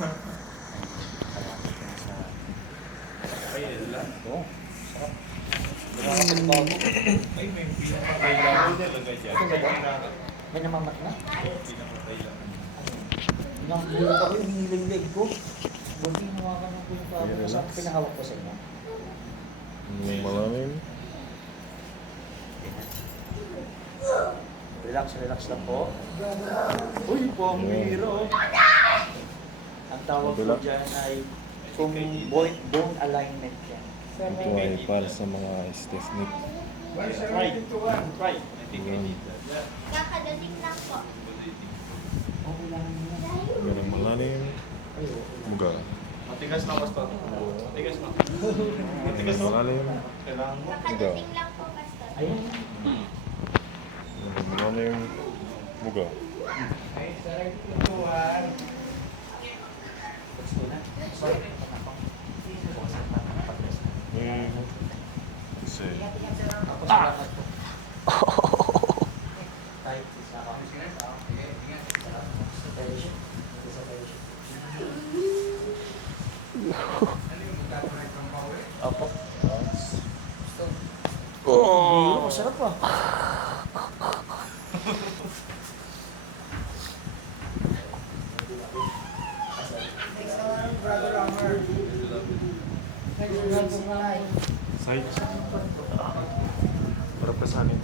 Salamat na sa... Ay, ilan? Oo, sarap. Nakakapit ba ako? Ay, may pinakakailangan talaga dyan. May namamat na? Pinakakailangan. Nakulat ako yung hinilig ko. Buti nawakan ko yung pabo ko sa pinahawak ko sa inyo. Malalim. Relax, relax lang po. Uy, pamira. Ang tawag ko dyan ay bone alignment yan. Ito ay para sa mga stiff-neck. Try. Try. Kakadating lang po. Okay lang yan. Ganun malalim. Ay, okay lang. Muga. Matigas na, Pastor. Matigas na. Matigas na. Malalim. Kailangan mo. Kakadating lang po, Pastor. Ayun. Ganun malalim. Muga. Gusto na. Sorry. Kasi Tapos salamat po. Kahit isa ako. Sa fellowship. Sa fellowship. Opo. Oh, masarap ah. sides. Para pasanin.